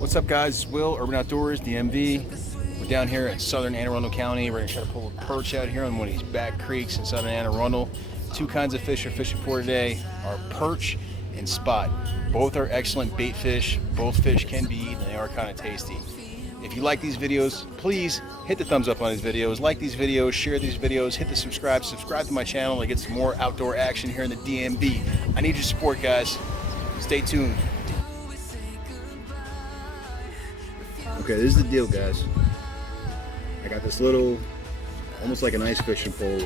What's up, guys? It's Will, Urban Outdoors, DMV. We're down here in southern Anne Arundel County. We're gonna try to pull a perch out here on one of these back creeks in southern Anne Arundel. Two kinds of fish we're fishing for today are perch and spot. Both are excellent bait fish. Both fish can be eaten and they are kind of tasty. If you like these videos, please hit the thumbs up on these videos, like these videos, share these videos, hit the subscribe to my channel to get some more outdoor action here in the DMV. I need your support, guys. Stay tuned. Okay, this is the deal, guys. I got this little, almost like an ice fishing pole.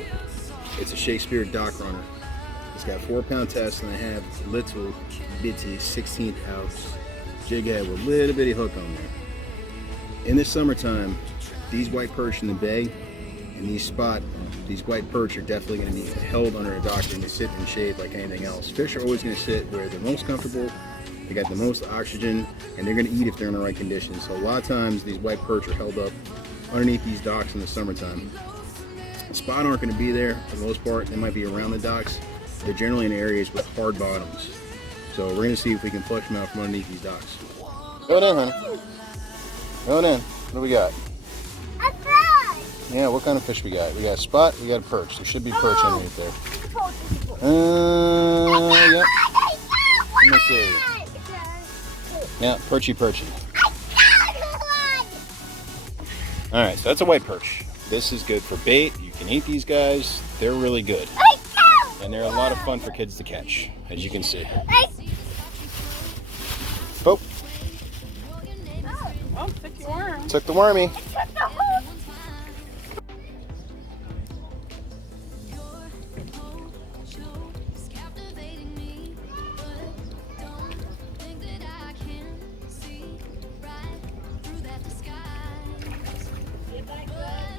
It's a Shakespeare dock runner. It's got 4-pound test, and I have little bitty 16th ounce jig head with a little bitty hook on there. In the summertime, these white perch in the bay and these white perch are definitely going to be held under a dock and sit in shade like anything else. Fish are always going to sit where they're most comfortable. They got the most oxygen, and they're going to eat if they're in the right conditions. So a lot of times these white perch are held up underneath these docks in the summertime. Spot aren't going to be there for the most part. They might be around the docks. They're generally in areas with hard bottoms. So we're going to see if we can flush them out from underneath these docks. Go in, honey. Go in. What do we got? A perch! Yeah, what kind of fish we got? We got a spot, we got a perch. There should be perch underneath there. Yep. Let me see. Yeah, perchy. Alright, so that's a white perch. This is good for bait. You can eat these guys. They're really good. And they're a lot of fun for kids to catch, as you can see. Oh. Oh, took your worm. Took the wormy.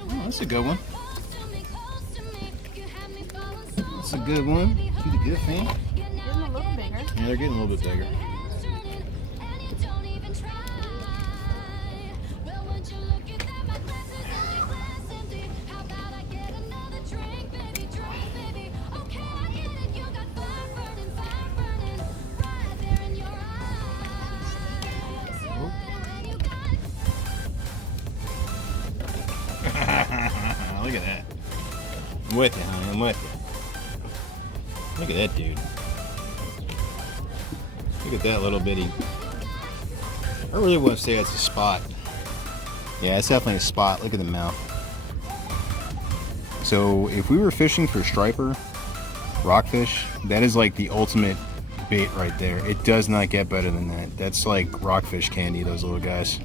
Oh, that's a good one. That's a good one. You the good thing. Getting a little bigger. Yeah, they're getting a little bit bigger. Look at that. I'm with you, honey. I'm with you. Look at that dude. Look at that little bitty. I really want to say it's a spot. Yeah, it's definitely a spot. Look at the mouth. So if we were fishing for striper, rockfish, that is like the ultimate bait right there. It does not get better than that. That's like rockfish candy, those little guys.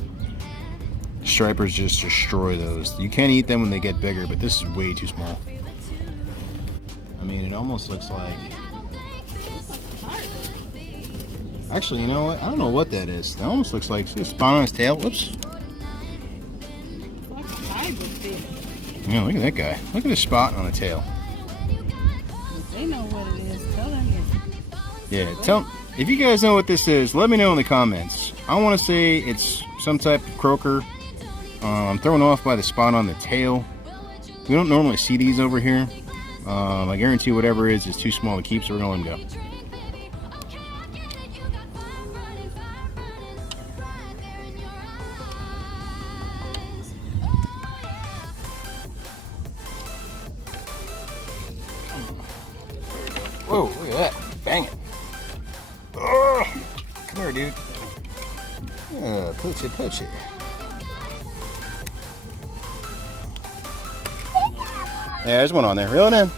Stripers just destroy those. You can eat them when they get bigger, but this is way too small. I mean, it almost looks like... Actually, you know what? I don't know what that is. That almost looks like a spot on his tail. Whoops. Yeah, look at that guy. Look at the spot on the tail. They know what it is. Tell them. Yeah, if you guys know what this is, let me know in the comments. I want to say it's some type of croaker. I'm thrown off by the spot on the tail. We don't normally see these over here. I guarantee whatever it is too small to keep, so we're going to let him go. Whoa, look at that. Bang it. Oh, come here, dude. Yeah, push it. Yeah, there's one on there. Reel it in.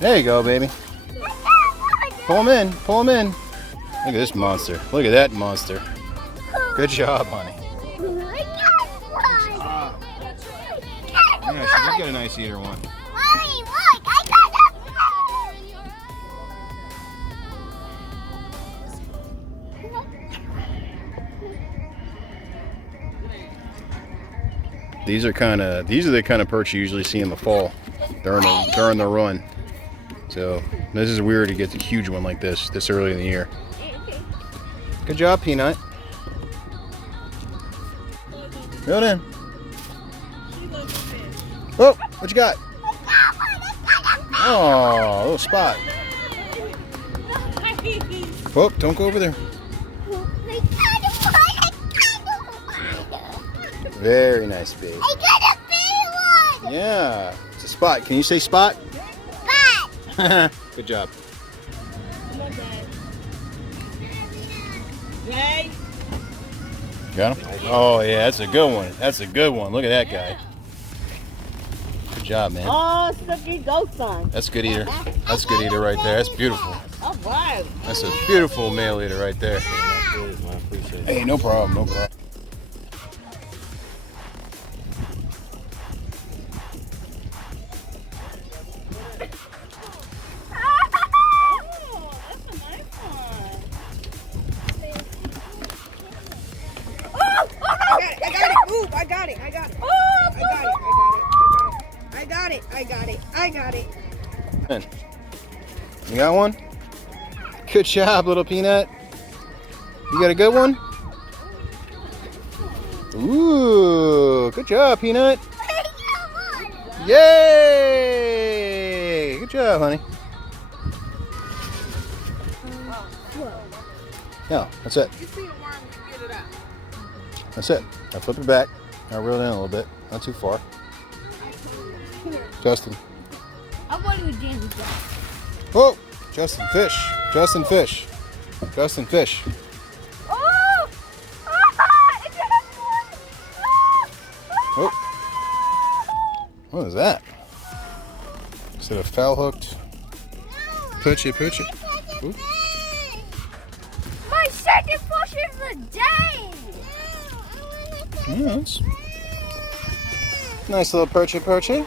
There you go, baby. Pull him in. Look at this monster. Look at that monster. Good job, honey. Yeah, she did get a nice eater one. Mommy, look, I got These are the kind of perch you usually see in the fall during the run. So this is weird to get a huge one like this early in the year. Good job, Peanut. Reel it in. Oh, what you got? Oh, little spot. Whoop, don't go over there. They tried to find Very nice, babe. I got a big one! Yeah, it's a spot. Can you say spot? Spot! Good job. Come on, Dad. Yay. Got him? Oh, yeah, that's a good one. That's a good one. Look at that guy. Good job, man. Oh, Snooky, go, son. That's a good eater. That's a good eater right there. That's beautiful. All right. That's a beautiful male eater right there. Hey, no problem, no problem. Oh, that's a nice one. I got it. You got one? Good job, little peanut. You got a good one? Ooh, good job, peanut. Yay! Good job, honey. No, that's it. That's it. Now flip it back. Now reel it in a little bit. Not too far. Justin. I want to do that. Oh, Justin, fish. Justin, fish. Justin, fish. Oh! Oh. What is that? Is it a foul hooked? Push it, push it. Ooh. My second fish of the day! Yes. Nice little perchy, perchy.